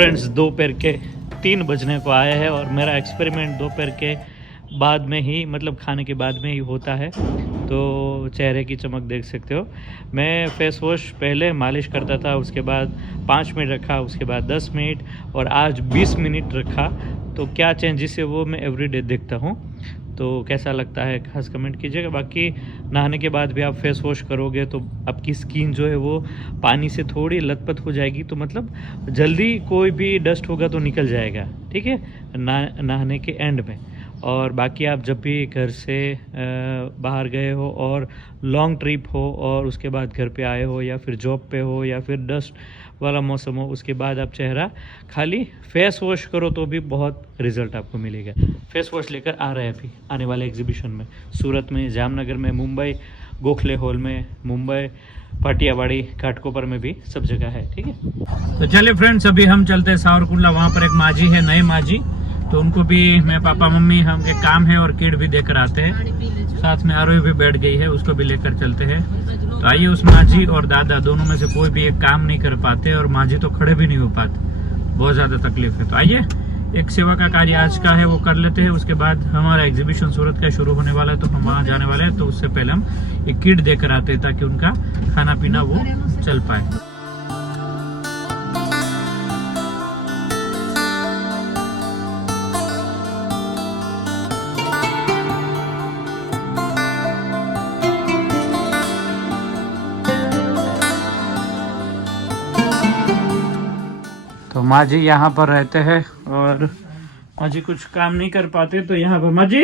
Friends दोपहर के 3 बजने को आए हैं और मेरा एक्सपेरिमेंट दोपहर के बाद में ही मतलब खाने के बाद में ही होता है। तो चेहरे की चमक देख सकते हो। मैं फेस वॉश पहले मालिश करता था, उसके बाद 5 मिनट रखा, उसके बाद 10 मिनट और आज 20 मिनट रखा। तो क्या चेंजेस है वो मैं एवरीडे देखता हूँ। तो कैसा लगता है खास कमेंट कीजिएगा। बाकी नहाने के बाद भी आप फेस वॉश करोगे तो आपकी स्किन जो है वो पानी से थोड़ी लथपथ हो जाएगी, तो मतलब जल्दी कोई भी डस्ट होगा तो निकल जाएगा, ठीक है, नहाने के एंड में। और बाकी आप जब भी घर से बाहर गए हो और लॉन्ग ट्रिप हो और उसके बाद घर पे आए हो या फिर जॉब पे हो या फिर डस्ट वाला मौसम हो, उसके बाद आप चेहरा खाली फेस वॉश करो तो भी बहुत रिजल्ट आपको मिलेगा। फेस वॉश लेकर आ रहे हैं अभी आने वाले एग्जीबिशन में, सूरत में, जामनगर में, मुंबई गोखले हॉल में, मुंबई पाटियावाड़ी, घाटकोपर में भी सब जगह है, ठीक है। तो चलिए फ्रेंड्स, अभी हम चलते हैं सावरकुंडला। वहाँ पर एक माजी है, नए माजी, तो उनको भी मैं पापा मम्मी हम एक काम है और किट भी देकर आते हैं। साथ में आरोही भी बैठ गई है, उसको भी लेकर चलते हैं। तो आइए, उस माजी और दादा दोनों में से कोई भी एक काम नहीं कर पाते और माजी तो खड़े भी नहीं हो पाते, बहुत ज़्यादा तकलीफ है। तो आइए, एक सेवा का कार्य आज का है वो कर लेते हैं, उसके बाद हमारा एग्जीबिशन सूरत का शुरू होने वाला है, तो हम वहाँ जाने वाले हैं। तो उससे पहले हम एक किट देकर आते हैं ताकि उनका खाना पीना वो चल पाए। तो माँ जी यहाँ पर रहते हैं और माँ जी कुछ काम नहीं कर पाते, तो यहाँ पर माँ जी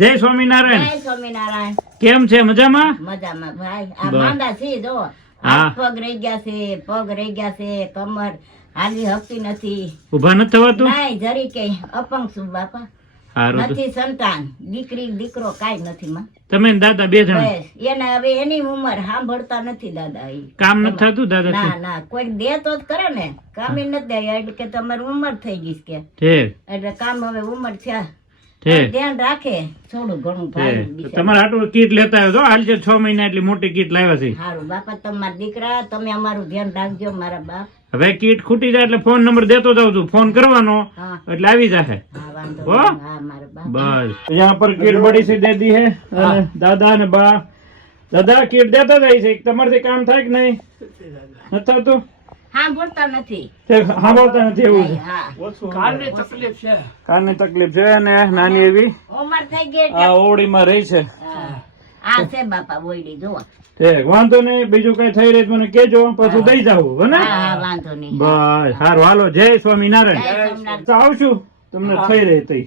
जय स्वामीनारायण। जय स्वामीनारायण। કેમ છે? મજામાં? મજામાં ભાઈ। આ માંદા છે જો, હાથ પગ રહી ગયા છે, પગ રહી ગયા છે, કમર હાલી હકતી નથી, ઉભા નથી થવાતું? નહીં જરી કે અપંગ છું બાપા, નથી સંતાન, દીકરી દીકરો કાઈ નથી માં। તમે ને દાદા બે જણા? એને હવે એની ઉંમર સાંભળતા નથી દાદા, એ કામ નથી થતું દાદા? ના ના, કોઈ દે તો જ કરે ને, કામ નથી દે એટલે કે તમારી ઉંમર થઈ ગઈ કે, એટલે કામ હવે ઉંમર થયા ધ્યાન રાખે થોડું ઘણું ભાઈ। તમારે આટલું કીટ લેતા આવ્યો છો, હાલ છે 6 મહિના એટલી મોટી કીટ લાવ્યા છે। સારું બાપા, તમારા દીકરા તમે અમારું ધ્યાન રાખજો મારા બાપ। હવે કીટ ખૂટી જાય એટલે ફોન નંબર દેતો જાવ છું, ફોન કરવાનો એટલે આવી જશે। बस यहाँ पर किट बड़ी सी दे दी है दादा ने बा। दादा किट देता જાય છે, તમારથી કામ થાય કે નહીં? નથી તો સાંભળતા નથી, સાંભળતા નથી, એવું છે? કાનની તકલીફ છે, કાનની તકલીફ છે અને નાની એવી ઉંમર થઈ ગઈ, આ ઓડીમાં રહી છે। આ છે બાપા ઓડી જો। ઠીક, વાંધો નહીં, બીજું કઈ થઈ રહ્યું મને કેજો, પછી દઈ જાવ ને? હા વાંધો નહીં। બસ સારું, હાલો, જય स्वामीनारायण। આવશું तुमने થઈ रही थी।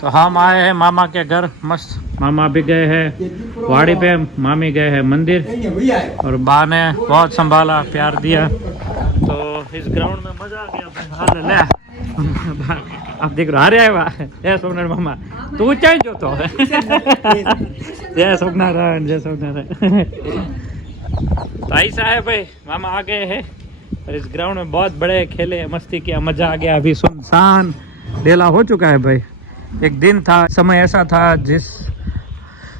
तो हम आए हैं मामा के घर, मस्त। मामा भी गए हैं वाड़ी पे, मामी गए हैं मंदिर और बा ने बहुत संभाला, प्यार दिया। तो इस ग्राउंड में मजा आ गया। हाल ले आप देख रहे अरे वाह, जय सोमनारायण मामा, तू ऊंचा जो तो जय सोमनारायण, जय सोमनारायण। तो ऐसा है भाई, मामा आ गए हैं और इस ग्राउंड में बहुत बड़े खेले, मस्ती किया, मजा आ गया। अभी सुनसान डेला हो चुका है भाई। एक दिन था, समय ऐसा था जिस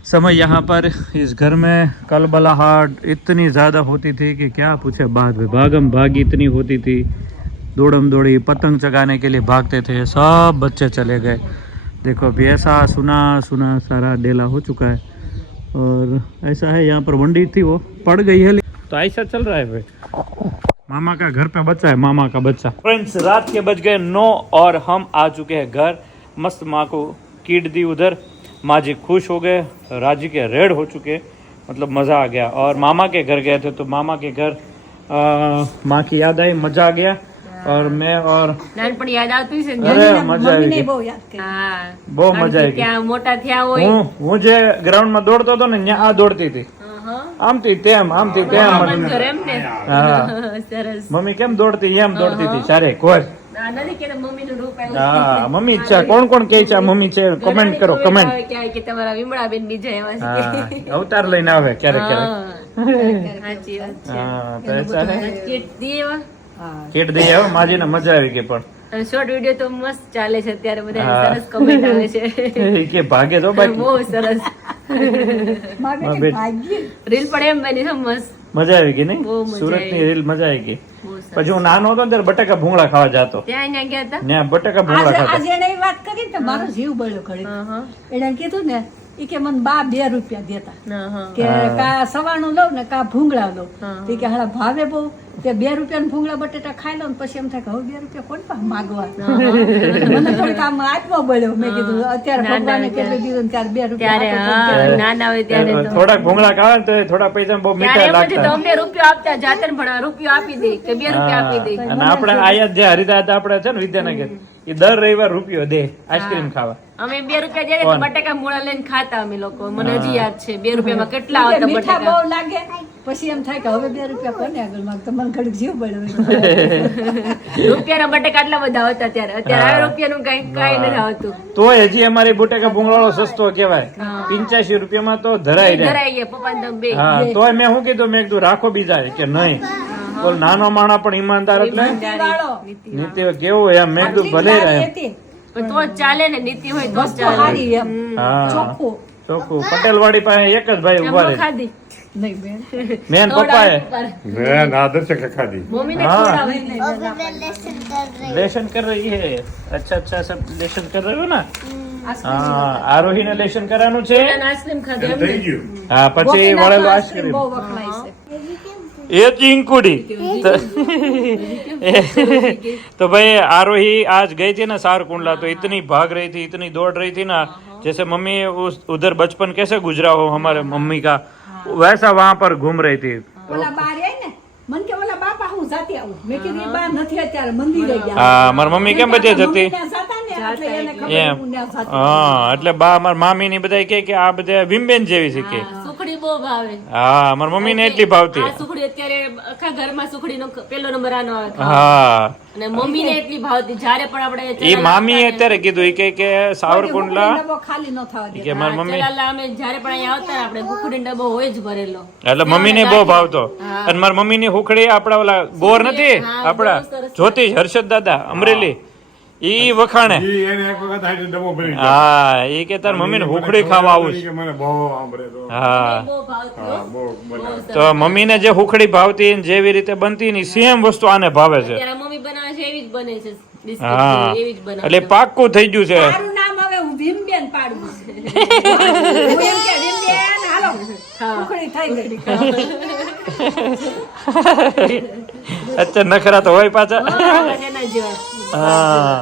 समय यहाँ पर इस घर में कलबलाहट इतनी ज़्यादा होती थी कि क्या पूछे बात। भागम भागी इतनी होती थी, दौड़म दौड़ी, पतंग चगाने के लिए भागते थे, सब बच्चे चले गए। देखो अभी ऐसा सुना सुना सारा डेला हो चुका है और ऐसा है, यहाँ पर वंडी थी वो पड़ गई है, तो ऐसा चल रहा है भाई। मामा का घर पे बच्चा है, मामा का बच्चा। फ्रेंड्स, रात के बज गए 9 और हम आ चुके हैं घर। मस्त माँ को किट दी उधर, माँ जी खुश हो गए, राजी के रेड हो चुके, मतलब मज़ा आ गया। और मामा के घर गए थे तो मामा के घर माँ की याद आई, मज़ा आ गया। और मैं और નાનપણ યાદ આવતી છે, અરે મજા આવી ગઈ, બહુ યાદ કરી। હા બહુ મજા આવી ગઈ। ક્યાં મોટા થયા હોય, હું જે ગ્રાઉન્ડ માં દોડતો હતો ને, ત્યાં આ દોડતી હતી, આમથી તેમ, આમથી તેમ। મમ્મી કેમ દોડતી, એમ દોડતી હતી ચારે કોઈ। હા, મમ્મી છે। કોણ કોણ કે છે મમ્મી છે? કમેન્ટ કરો, કમેન્ટ। તમારા વિમળાબેન બીજા એવા અવતાર લઈને આવે ક્યારેક ક્યારેક। હા, તો ऐसा है, કિટ દઈ આવે માજી ને, મજા આવી ગઈ। પણ શોર્ટ વિડિયો તો મસ્ત ચાલે છે અત્યારે, બધા સરસ કમેન્ટ આવે છે કે ભાગે તો બાકી બહુ સરસ રીલ પણ એમ બની છે મસ્ત। મજા આવી ગઈ નહીં? બહુ મજા સુરત ની રીલ મજા આવી ગઈ. બહુ સરસ. પછી હું નાનો હતો ને ત્યારે બટાકા ભૂંગળા ખાવા જતો. ત્યાં અહીંયા ગયા હતા? ત્યાં બટાકા ભૂંગળા ખાતા. આજે એને એ વાત કરી ને તો મારો જીવ બળ્યો ઘડી. હા, એને કીધું ને ઈ કે મને બા 2 રૂપિયા દેતા હા. કે કા સવાણું લઉં ને કા ભૂંગળા લઉં. હા. તે કે હાલા ભાવે બહુ તે 2 રૂપિયાના ભૂંગળા બટેટા ખાઈ લઉં ને પછી એમ થાય કે હવે 2 રૂપિયા કોણ પાસે માગવા. મને થોડીક આમ આત્મા બળ્યો. મેં કીધું અત્યારે ભગવાને કેટલું દીધું ને ત્યારે 2 ત્યારે રૂપિયા હા, નાના હોય ત્યારે તો. થોડાક ભૂંગળા ખાવા ને તો થોડા પૈસા બહુ મીઠા ત્યારે પછી લાગતા. તો અમે રૂપિયો આપતા જાતે ને ભણવા રૂપિયો આપી દે કે 2 રૂપિયા આપી દે. અને આપણે આયા જે હરિદાસ આપણે છે ને વિદ્યાનગર એ દર રવિવાર રૂપિયો દે આઈસ્ક્રીમ ખાવા. અમે 2 રૂપિયા જઈએ તો બટાકા મૂળા લઈને ખાતા અમે લોકો. મને હજી યાદ છે 2 રૂપિયામાં કેટલા આવતા મીઠા બટાકા. બહુ લાગે પછી એમ થાય કે હવે 2 રૂપિયા કોને આગળ માંગતો. મને ઘડીક જીવ બળ્યો. રૂપિયાના બટાકા આટલા બધા હતા ત્યારે. અત્યારે હવે રૂપિયાનું કઈ નથી આવતું. તોય હજી અમારી બટાકા ભૂંગળાળો સસ્તો કહેવાય. 85 રૂપિયામાં તો ધરાઈ જાય. ધરાઈ ગયા પપ્પા ને તમે બે. હા તોય મેં શું કીધું, મેં કીધું રાખો બીજા કે નહીં. બોલ નાનો માણા પણ ઈમાનદાર એટલે વાળો નીતિ કેવું એમ. મેં કીધું ભલે રહે. હતી પણ તો જ ચાલે ને, નીતિ હોય તો જ વસ્તુ ચાલે. સારી એમ હા ચોખ્ખું ચોખ્ખું. પટેલવાડી પાસે એક જ ભાઈ ઉભા આમ રહે. ખાધી. નહીં બેન. મેન પપ્પાએ मैं नादर से खादी મમ્મીને हाँ। ખવડાવે. लेशन कर रही है. अच्छा सब लेशन कर रहे हो ना? हाँ आरोही ने लेशन कराનું છે. આઈસ્ક્રીમ ખાધી એમ ને? थैंक यू હા પછી ગોપીનાથ વળેલું આઈસ્ક્રીમ આઈસ્ક્રીમ. બહુ વખણાય છે. ये चिंकुड़ी तो भाई आरोही आज गई थी ना सारकुंडला, तो इतनी भाग रही थी, इतनी दौड़ रही थी ना, जैसे मम्मी उस उधर बचपन कैसे गुजरा हो हमारे मम्मी का, वैसा वहां पर घूम रही थी. ઓલા બાર આય ને મન કે ઓલા બાપા હું જાતી આવું. મેં કીધું એ બાર નથી અત્યારે મંદિરે ગયા. હા મારી મમ્મી કેમ બધી જતી. મમ્મી ત્યાં જાતા ને એટલે એને ખબર એમ. હું ત્યાં જાતી. હા એટલે બા મારી મામી ની બધા કે આ બધા ભીમબેન જેવી છે કે. સુખડી બહુ ભાવે. હા મારી મમ્મી ને એટલી ભાવતી. આ સુખડી અત્યારે આખા ઘરમાં સુખડીનો પહેલો નંબર આનો આવે. હા અને મમ્મીને એટલી ભાવતી. જ્યારે પણ આપણે એ મામી અત્યારે કીધું ઈ કે સાવરકુંડલા ડબ્બો ખાલી ન થવા દે. કે મારી મમ્મી ચલાલા અમે જ્યારે પણ અહીંયા આવતા ને આપણે સુખડીનો ડબ્બો હોય જ ભરેલો. એટલે મમ્મીને બહુ ભાવતો. અને મારી મમ્મીની હુખડી આપડા ઓલા ગોર નથી આપડા જ્યોતિષ હર્ષદ દાદા અમરેલી ઈ વખાણે. ઈ એને એક વખત આઈને ડબ્બો ભરી ગયો. હા ઈ કે તાર મમ્મીને હુખડી ખાવા આવું છે. કે મને બહુ આંબરે તો હા બહુ ભાવતી હો. હા, બહુ બનાવે. તો મમ્મીને જે હુખડી ભાવતી ને જેવી રીતે બનતી ને સેમ વસ્તુ આને ભાવે છે. ત્યારે મમ્મી બનાવે છે એવી જ બને છે. હા બિસ્કિટ એવી જ બનાવે. એટલે પાક્કું થઈ ગયું છે. મારું નામ હવે હું ભીમબેન પાડું છું. હું એમ કે ભીમબેન હાલો ઉખડી થઈ ગઈ. અચ્છા નખરા તો હોય પાછા. હા, એના જેવા. हाँ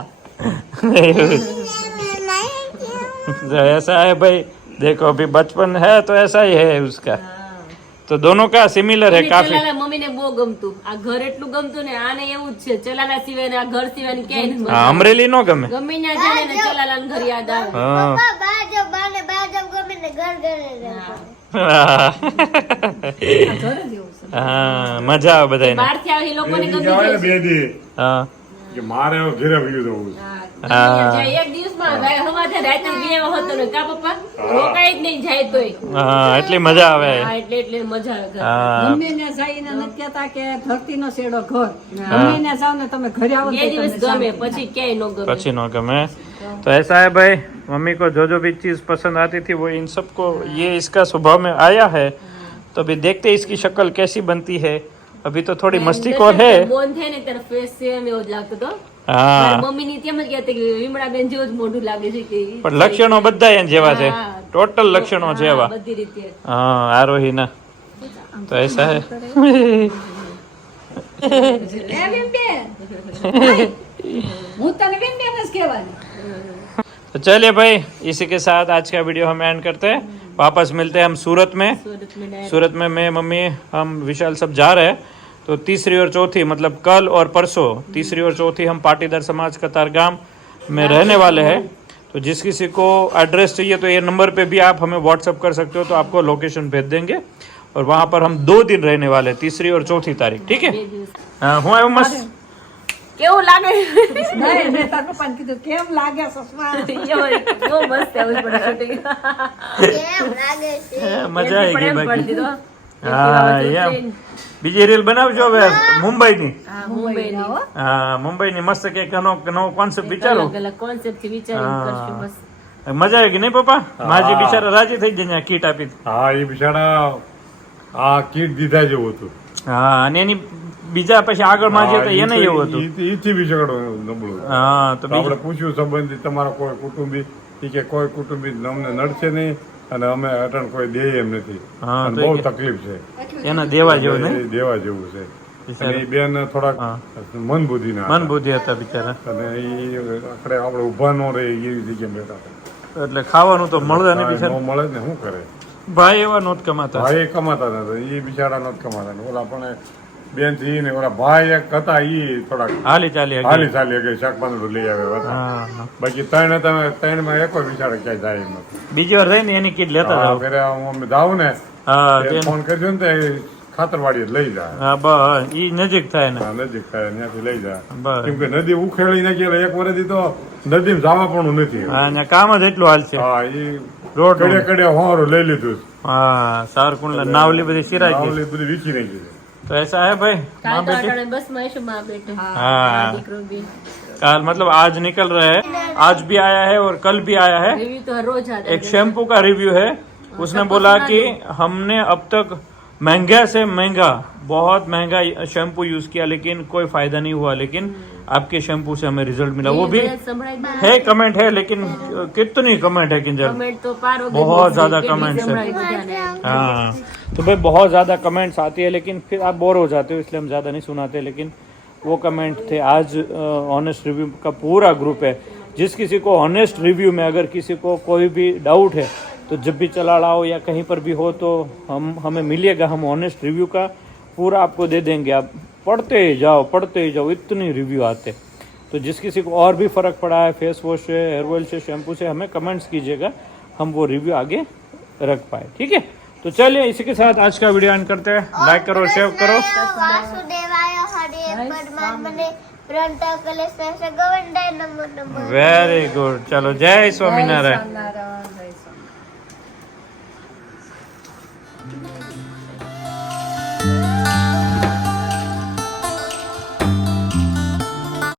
जो ऐसा है भाई, देखो अभी बचपन है तो ऐसा ही है उसका. तो दोनों का सिमिलर है काफी. ચલાલા મમ્મીને બહુ ગમતું. આ ઘર એટલું ગમતું ને આને એવું જ છે. ચલાલા સિવાય ને આ ઘર સિવાય ને ક્યાંય નથી हाँ, अमरेली नो गमे. ગમે ત્યાં જાય ને ચલાલાનું ઘર યાદ આવે. हाँ ઘર જ એવું છે. हाँ मजा આવે બધાને. બહારથી આવે એ લોકોને ગમી જવાય જાય ને બે દી હા કે મારે હવે ઘરે વયું જવું છે. અહીંયા જાય એક દિવસમાં હવાથી રાતે બેવા હતો ને કા પપ્પા રોકાય જ નહીં જાય તોય. હા એટલી મજા આવે. હા એટલે મજા આવે ઘર. હા ગમે ને જઈને નથી કહેતા કે ધરતીનો શેડો ઘર. ગમે ને જાઓ ને તમે ઘરે આવો ને બે તો દિવસ તમને ગમે શાંતિ. પછી ક્યાંય ન ગમે. પછી नो गमे. तो ऐसा है भाई, मम्मी को जो जो भी चीज पसंद आती थी वो इन सबको ये इसका स्वभाव में आया है. तो अभी देखते हैं इसकी शक्ल कैसी बनती है. अभी तो थोड़ी मस्ती को है. બોન થાય ને ત્યારે ફેસ સેમ એવો જ લાગતો હતો. હા મમ્મી ની તેમ જ કહેતી કે વિમળા બેન જેવું જ મોઢું લાગે છે કે ઈ. પણ લક્ષણો બધા એમ જેવા છે. હા. ટોટલ લક્ષણો છે એવા. બધી રીતે. हाँ आरोही ना. तो ऐसा है. એ ભીમબેન. હું તને ભીમબેન જ કહેવાની. तो चलिए भाई इसी के साथ आज का वीडियो हम एंड करते हैं. वापस मिलते हैं हम सूरत में. સુરત में डायरेक्ट सूरत में मैं मम्मी हम विशाल सब जा रहे हैं. तो तीसरी और चौथी मतलब कल और परसों तीसरी और चौथी हम पाटीदार समाज कतारगाम में रहने वाले हैं. तो जिस किसी को एड्रेस चाहिए तो ये नंबर पे भी आप हमें व्हाट्सअप कर सकते हो, तो आपको लोकेशन भेज देंगे. और वहाँ पर हम 2 दिन रहने वाले हैं, तीसरी और चौथी तारीख. ठीक है. हाँ હું આવ્યો મસ્ત. કેવું લાગે નહીં મેં તારા પપ્પાને કીધું કેમ લાગે સસમા. કેવો મસ્ત આવ્યું પણ shooting. મજા આવી ગઈ પણ એમ બાકી. પડતી તો. હા એમ બીજી રીલ બનાવજો હવે મુંબઈની. હા, મુંબઈની. હા મુંબઈની મસ્ત કંઈક નવો કોન્સેપ્ટ વિચારો. અલગ અલગ concept થી વિચારીને કરશું બસ. મજા આવી ગઈ નહીં પપ્પા? માજી બિચારા રાજી થઈ જાય કીટ આપી. હા એ બિચારા આ કીટ દીધા જેવું હતું. હા અને એની બીજા પછી આગળ માં જે હતા એને એવું હતું. ઈથી બી ઝઘડો નબળું. હા તો તો આપણે પૂછ્યું સંબંધી તમારો કોઈ કુટુંબી, ઈ કે કોઈ કુટુંબી અમને નડશે નહીં અને અમે અટણ કોઈ દે એમ નથી. હા, અને તો બહુ એ તકલીફ છે. એના દેવા જેવું એ નહીં. દેવા જેવું છે. અને એ બેન થોડાક હા. મન બુદ્ધિ ના મન બુદ્ધિ હતા બિચારા, અને એ આપણે ઉભા ન રહે એવી જગ્યાએ બેઠા હતા. એટલે ખાવાનું તો મળે નહીં હા, બિચારા. ન મળે ને શું કરે. ભાઈ એવા નહોત કમાતા. ભાઈ એ કમાતા નતા, એ બિચારા નથી કમાતા. ઓલા પણ બેન થી ને ઓલા ભાઈ એક હતા, ઈ થોડાક હાલી ચાલી હગી. હાલી ચાલી ગઈ, શાકભાજી લઈ આવ્યા હતા. હા હા. બાકી ત્રણ માં એકો બિચારા ક્યાંય જાય એમ નથી. બીજી વાર રહીને એની કીટ લેતા હા, જાવ. ઘરે અમે જાવ ને હા તે ફોન કરજો ને તે ખાતરવાડી લઈ જાય. હા બસ ઈ નજીક થાય ને. હા, નજીક થાય ત્યાંથી લઈ જાય. બસ કેમ કે નદી ઉખેડી નાખી એક વર્ષથી તો નદીમાં જવા પણ નથી. હા ને કામ જ એટલું હાલ છે. હા, એ રોડ કડે કડે હોરું લઈ લીધું. હા સારકુંડલા નાવલી બધી સિરાઈ ગઈ. નાવલી બધી વીખી નાખી છે. तो ऐसा है भाई કાલ माँ તો बेटे અટાણે બસમાં હશું માં બેટે हाँ દીકરો બી कल मतलब आज निकल रहे हैं, आज भी आया है और कल भी आया है। રિવ્યુ તો રોજ આતા एक शैम्पू का रिव्यू है, उसने बोला कि हमने अब तक महंगा से महंगा बहुत महंगा शैम्पू यूज किया लेकिन कोई फायदा नहीं हुआ, लेकिन आपके शैम्पू से हमें रिजल्ट मिला। वो भी સંભળાય ગયું. है कमेंट है, लेकिन कितनी कमेंट है किंजल, કમેન્ટ તો પારો बहुत ज्यादा कमेंट्स है। સંભળાય બધાને. हाँ तो भाई बहुत ज़्यादा कमेंट्स आती है, लेकिन फिर आप बोर हो जाते हो इसलिए हम ज़्यादा नहीं सुनाते। लेकिन वो कमेंट थे। आज ऑनेस्ट रिव्यू का पूरा ग्रुप है। जिस किसी को ऑनेस्ट रिव्यू में अगर किसी को कोई भी डाउट है तो जब भी चला लाओ या कहीं पर भी हो तो हमें मिलिएगा, हम ऑनेस्ट रिव्यू का पूरा आपको दे देंगे। आप पढ़ते ही जाओ, इतनी रिव्यू आते। तो जिस किसी को और भी फ़र्क पड़ा है फेस वॉश से, हेयर ऑयल से, शैम्पू से, हमें कमेंट्स कीजिएगा, हम वो रिव्यू आगे रख पाए। ठीक है, तो चलिए इसी के साथ आज का वीडियो एंड करते हैं। लाइक करो, शेयर करो। वासुदेवाय हरे परमात्मने प्रणता कलेश गोविंदाय नमो नमः। वेरी गुड, चलो जय स्वामीनारायण। નારાયણ જય સ્વામી.